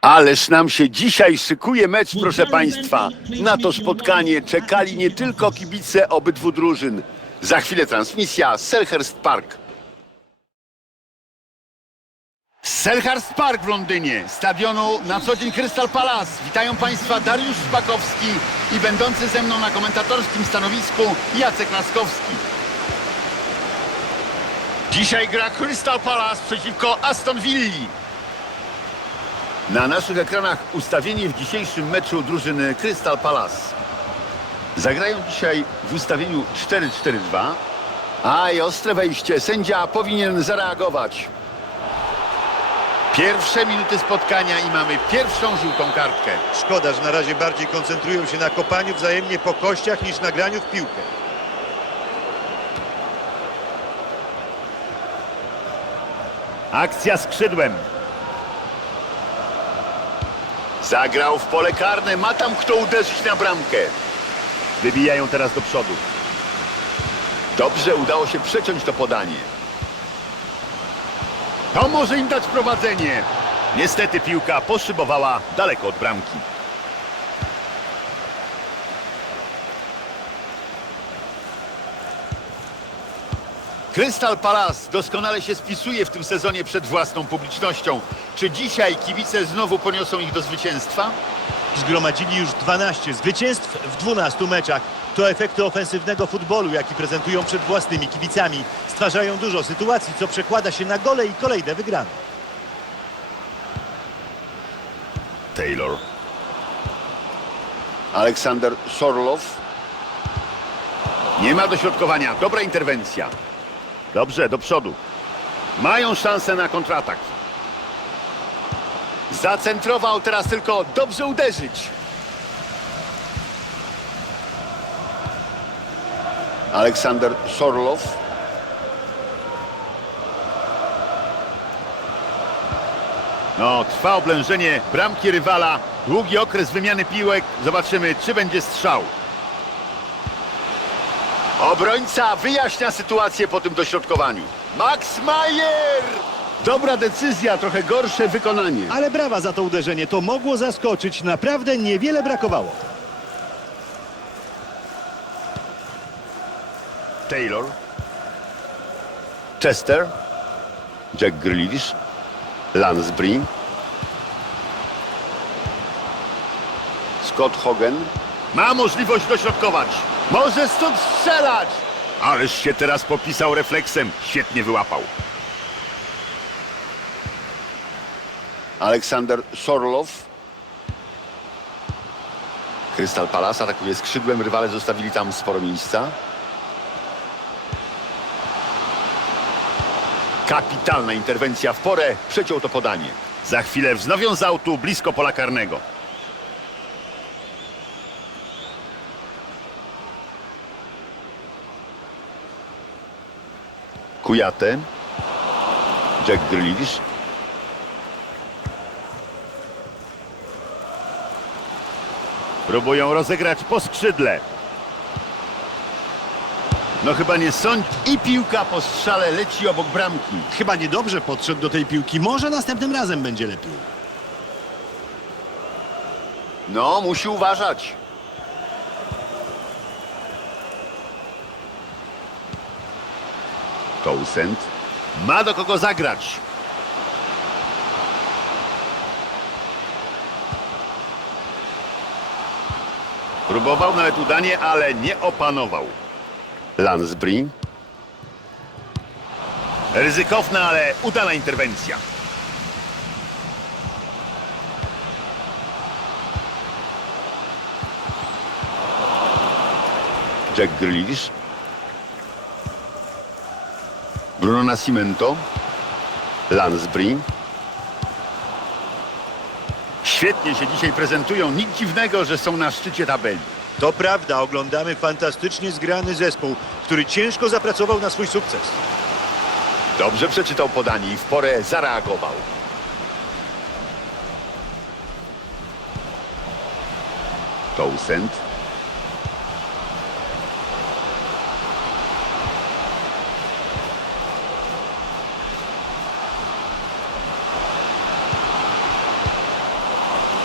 Ależ nam się dzisiaj szykuje mecz, proszę Państwa. Na to spotkanie czekali nie tylko kibice obydwu drużyn. Za chwilę transmisja z Selhurst Park. Z Selhurst Park w Londynie, stadionu na co dzień Crystal Palace. Witają Państwa Dariusz Szpakowski i będący ze mną na komentatorskim stanowisku Jacek Laskowski. Dzisiaj gra Crystal Palace przeciwko Aston Villa. Na naszych ekranach ustawienie w dzisiejszym meczu drużyny Crystal Palace. Zagrają dzisiaj w ustawieniu 4-4-2. A i ostre wejście. Sędzia powinien zareagować. Pierwsze minuty spotkania i mamy pierwszą żółtą kartkę. Szkoda, że na razie bardziej koncentrują się na kopaniu wzajemnie po kościach niż na graniu w piłkę. Akcja skrzydłem. Zagrał w pole karne. Ma tam kto uderzyć na bramkę. Wybijają teraz do przodu. Dobrze udało się przeciąć to podanie. To może im dać prowadzenie. Niestety piłka poszybowała daleko od bramki. Crystal Palace doskonale się spisuje w tym sezonie przed własną publicznością. Czy dzisiaj kibice znowu poniosą ich do zwycięstwa? Zgromadzili już 12 zwycięstw w 12 meczach. To efekty ofensywnego futbolu, jaki prezentują przed własnymi kibicami. Stwarzają dużo sytuacji, co przekłada się na gole i kolejne wygrane. Taylor. Aleksander Sorlow. Nie ma dośrodkowania. Dobra interwencja. Dobrze, do przodu. Mają szansę na kontratak. Zacentrował teraz tylko dobrze uderzyć. Aleksander Sorlow. No, trwa oblężenie bramki rywala. Długi okres wymiany piłek. Zobaczymy, czy będzie strzał. Obrońca wyjaśnia sytuację po tym dośrodkowaniu. Max Mayer! Dobra decyzja, trochę gorsze wykonanie. Ale brawa za to uderzenie, to mogło zaskoczyć. Naprawdę niewiele brakowało. Taylor. Chester. Jack Grealish. Lansbury. Scott Hogan. Ma możliwość dośrodkować. Może stąd strzelać. Ależ się teraz popisał refleksem. Świetnie wyłapał. Aleksander Sorlow. Crystal Palace atakuje skrzydłem. Rywale zostawili tam sporo miejsca. Kapitalna interwencja w porę, przeciął to podanie. Za chwilę wznowią z autu blisko pola karnego. Kujate. Jack Grealish. Próbują rozegrać po skrzydle. No chyba nie sądź. I piłka po strzale leci obok bramki. Chyba niedobrze podszedł do tej piłki. Może następnym razem będzie lepiej. No, musi uważać. Towsend. Ma do kogo zagrać. Próbował nawet udanie, ale nie opanował. Lansbury. Ryzykowna, ale udana interwencja. Jack Grealish. Bruno Nascimento. Lansbury. Świetnie się dzisiaj prezentują. Nic dziwnego, że są na szczycie tabeli. To prawda, oglądamy fantastycznie zgrany zespół, który ciężko zapracował na swój sukces. Dobrze przeczytał podanie i w porę zareagował. Towsend.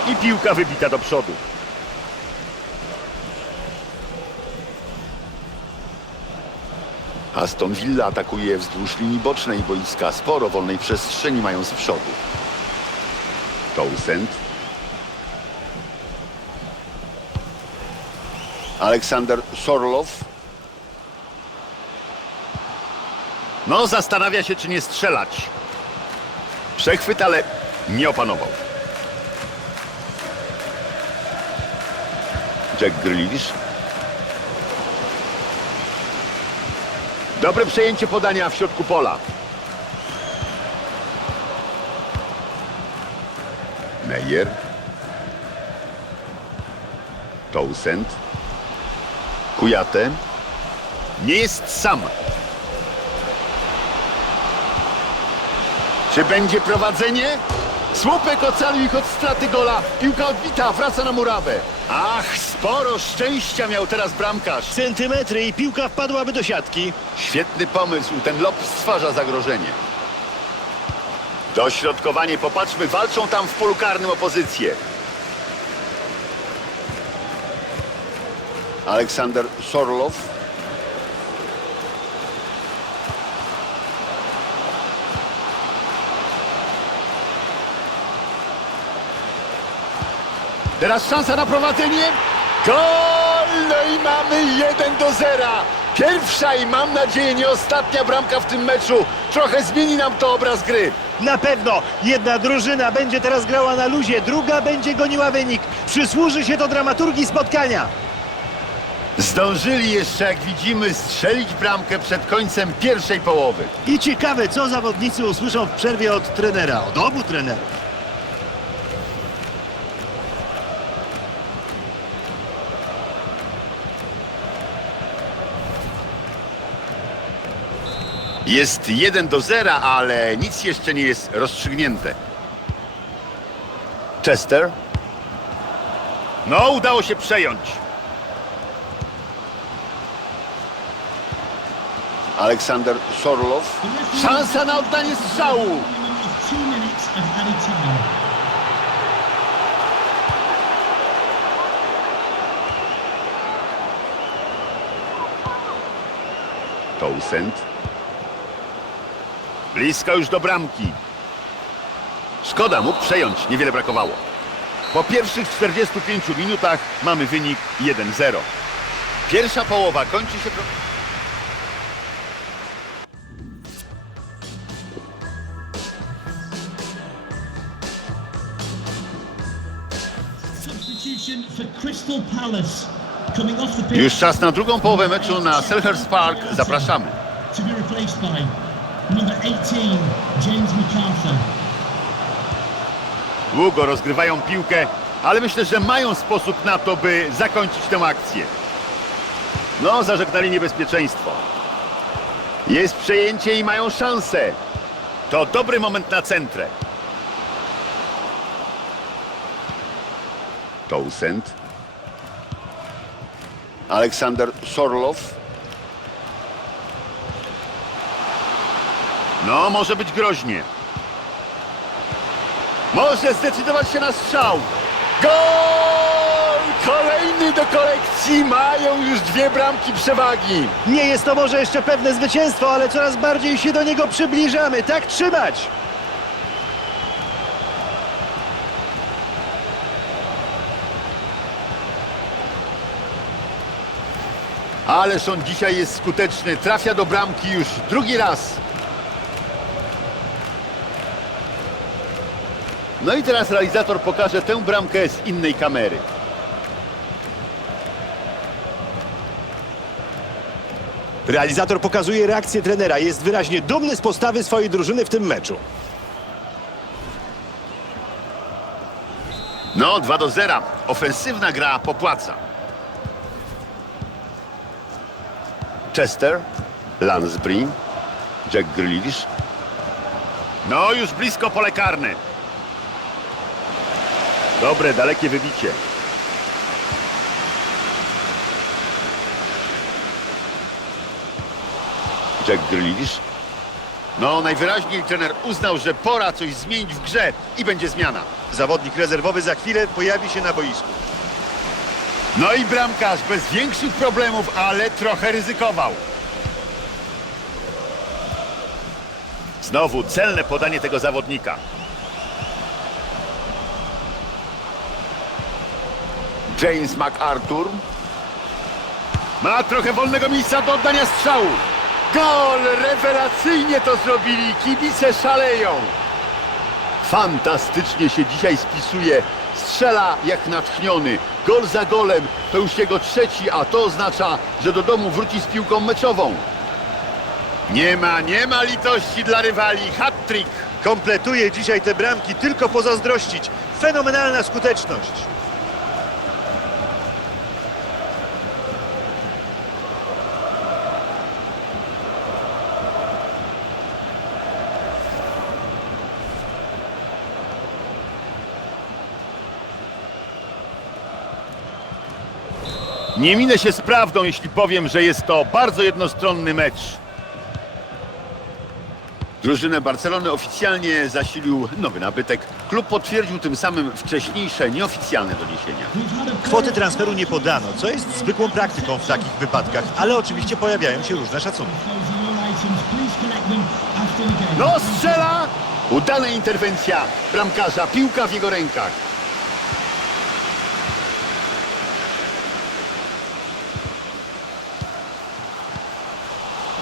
I piłka wybita do przodu. Aston Villa atakuje wzdłuż linii bocznej boiska. Sporo wolnej przestrzeni mają z przodu. Towsend. Aleksander Sorlow. No, zastanawia się, czy nie strzelać. Przechwyt, ale nie opanował. Jack. Dobre przejęcie podania w środku pola. Meyer. Towsend. Kujate. Nie jest sam. Czy będzie prowadzenie? Słupek ocalił ich od straty gola. Piłka odbita, wraca na murawę. Ach, sporo szczęścia miał teraz bramkarz. Centymetry i piłka wpadłaby do siatki. Świetny pomysł, ten lob stwarza zagrożenie. Dośrodkowanie, popatrzmy, walczą tam w polu karnym o pozycję. Aleksander Sorlow. Teraz szansa na prowadzenie. Gol! No i mamy 1 do 0. Pierwsza i mam nadzieję nie ostatnia bramka w tym meczu. Trochę zmieni nam to obraz gry. Na pewno jedna drużyna będzie teraz grała na luzie, druga będzie goniła wynik. Przysłuży się to dramaturgii spotkania. Zdążyli jeszcze, jak widzimy, strzelić bramkę przed końcem pierwszej połowy. I ciekawe, co zawodnicy usłyszą w przerwie od trenera, od obu trenerów. Jest 1 do 0, ale nic jeszcze nie jest rozstrzygnięte. Chester. No, udało się przejąć. Aleksander Sorlow. Szansa na oddanie strzału. Towsend. Blisko już do bramki. Szkoda, mógł przejąć, niewiele brakowało. Po pierwszych 45 minutach mamy wynik 1-0. Pierwsza połowa kończy się... Już czas na drugą połowę meczu na Selhurst Park. Zapraszamy. Number 18, James MacArthur. Długo rozgrywają piłkę, ale myślę, że mają sposób na to, by zakończyć tę akcję. No, zażegnali niebezpieczeństwo. Jest przejęcie i mają szansę. To dobry moment na centrę. Towsend. Aleksander Sorlow. No, może być groźnie. Może zdecydować się na strzał. Gol! Kolejny do kolekcji. Mają już dwie bramki przewagi. Nie jest to może jeszcze pewne zwycięstwo, ale coraz bardziej się do niego przybliżamy. Tak trzymać! Ależ on dzisiaj jest skuteczny. Trafia do bramki już drugi raz. No i teraz realizator pokaże tę bramkę z innej kamery. Realizator pokazuje reakcję trenera. Jest wyraźnie dumny z postawy swojej drużyny w tym meczu. No, 2 do 0. Ofensywna gra popłaca. Chester, Lansbury, Jack Grealish. No, już blisko pole karne. Dobre, dalekie wybicie. Jack Grealish. No, najwyraźniej trener uznał, że pora coś zmienić w grze i będzie zmiana. Zawodnik rezerwowy za chwilę pojawi się na boisku. No i bramkarz bez większych problemów, ale trochę ryzykował. Znowu celne podanie tego zawodnika. James MacArthur. Ma trochę wolnego miejsca do oddania strzału. Gol! Rewelacyjnie to zrobili. Kibice szaleją. Fantastycznie się dzisiaj spisuje. Strzela jak natchniony. Gol za golem. To już jego trzeci, a to oznacza, że do domu wróci z piłką meczową. Nie ma, nie ma litości dla rywali. Hat-trick. Kompletuje dzisiaj te bramki tylko pozazdrościć. Fenomenalna skuteczność. Nie minę się z prawdą, jeśli powiem, że jest to bardzo jednostronny mecz. Drużynę Barcelony oficjalnie zasilił nowy nabytek. Klub potwierdził tym samym wcześniejsze nieoficjalne doniesienia. Kwoty transferu nie podano, co jest zwykłą praktyką w takich wypadkach, ale oczywiście pojawiają się różne szacunki. No strzela! Udana interwencja bramkarza, piłka w jego rękach.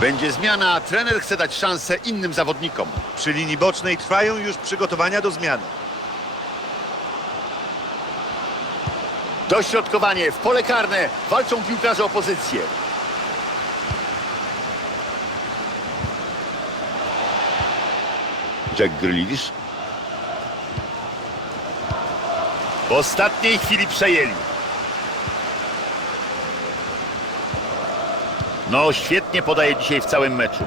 Będzie zmiana, trener chce dać szansę innym zawodnikom. Przy linii bocznej trwają już przygotowania do zmiany. Dośrodkowanie w pole karne, walczą piłkarze o pozycję. Jack Grealish. W ostatniej chwili przejęli. No, świetnie podaje dzisiaj w całym meczu.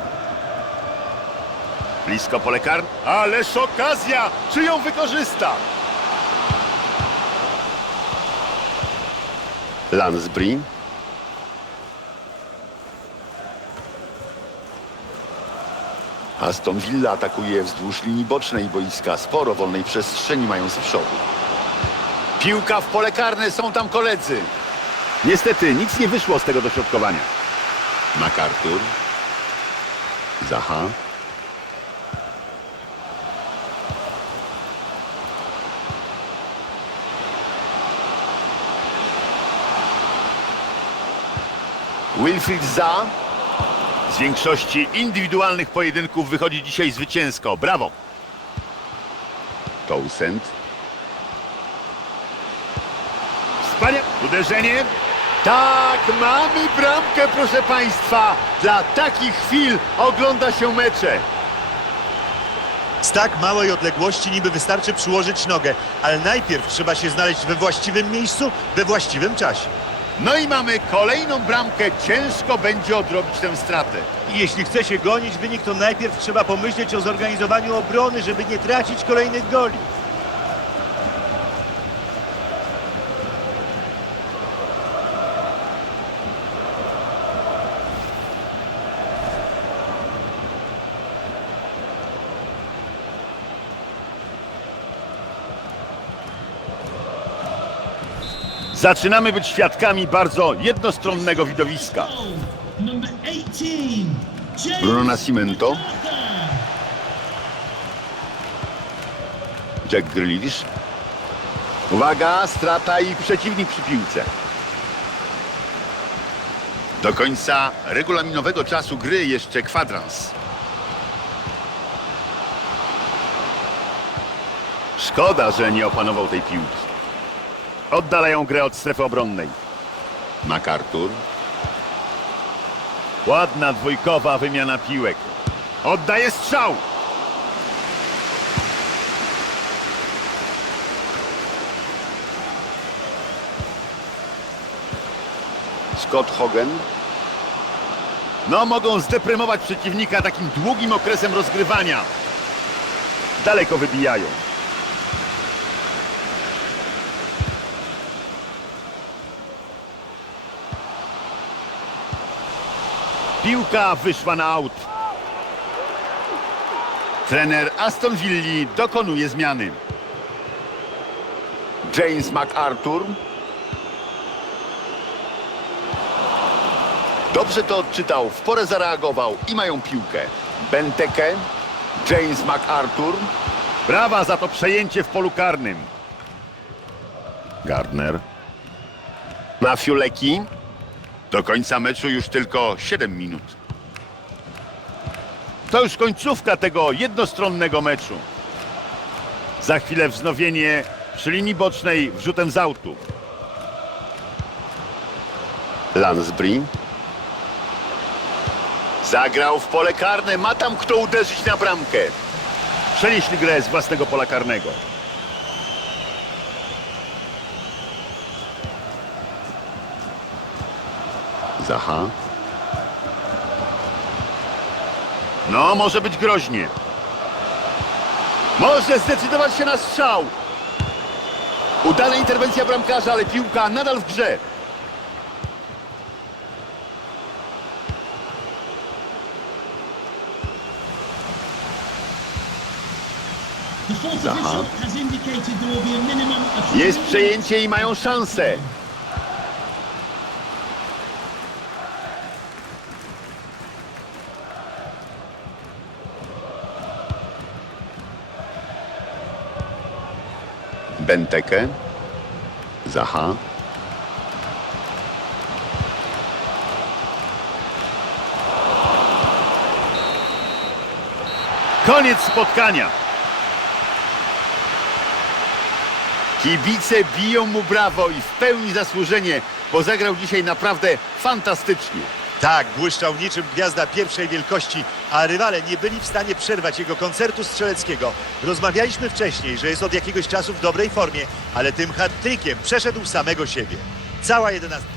Blisko pole karne. Ależ okazja! Czy ją wykorzysta? Lansbury. Aston Villa atakuje wzdłuż linii bocznej boiska. Sporo wolnej przestrzeni mają z przodu. Piłka w pole karne, są tam koledzy. Niestety nic nie wyszło z tego dośrodkowania. MacArthur. Zaha. Wilfried Za. Z większości indywidualnych pojedynków wychodzi dzisiaj zwycięsko. Brawo! Towsend. Wspaniałe uderzenie. Tak, mamy bramkę, proszę Państwa. Dla takich chwil ogląda się mecze. Z tak małej odległości niby wystarczy przyłożyć nogę, ale najpierw trzeba się znaleźć we właściwym miejscu, we właściwym czasie. No i mamy kolejną bramkę. Ciężko będzie odrobić tę stratę. I jeśli chce się gonić wynik, to najpierw trzeba pomyśleć o zorganizowaniu obrony, żeby nie tracić kolejnych goli. Zaczynamy być świadkami bardzo jednostronnego widowiska. Goal, number 18. James Bruno Nascimento. Jack Grealish. Uwaga, strata i przeciwnik przy piłce. Do końca regulaminowego czasu gry jeszcze kwadrans. Szkoda, że nie opanował tej piłki. Oddalają grę od strefy obronnej. MacArthur. Ładna dwójkowa wymiana piłek. Oddaje strzał. Scott Hogan. No, mogą zdeprymować przeciwnika takim długim okresem rozgrywania. Daleko wybijają. Piłka wyszła na aut. Trener Aston Villa dokonuje zmiany. James MacArthur. Dobrze to odczytał, w porę zareagował i mają piłkę. Benteke, James MacArthur. Brawa za to przejęcie w polu karnym. Gardner. Mafiuleki. Do końca meczu już tylko 7 minut. To już końcówka tego jednostronnego meczu. Za chwilę wznowienie przy linii bocznej wrzutem z autu. Lansbury. Zagrał w pole karne. Ma tam kto uderzyć na bramkę. Przenieśli grę z własnego pola karnego. Zaha. No, może być groźnie. Może zdecydować się na strzał. Udana interwencja bramkarza, ale piłka nadal w grze. Zaha. Jest przejęcie i mają szansę. Benteke. Zaha. Koniec spotkania. Kibice biją mu brawo i w pełni zasłużenie, bo zagrał dzisiaj naprawdę fantastycznie. Tak, błyszczał niczym gwiazda pierwszej wielkości, a rywale nie byli w stanie przerwać jego koncertu strzeleckiego. Rozmawialiśmy wcześniej, że jest od jakiegoś czasu w dobrej formie, ale tym hat-trickiem przeszedł samego siebie. Cała jedenastka.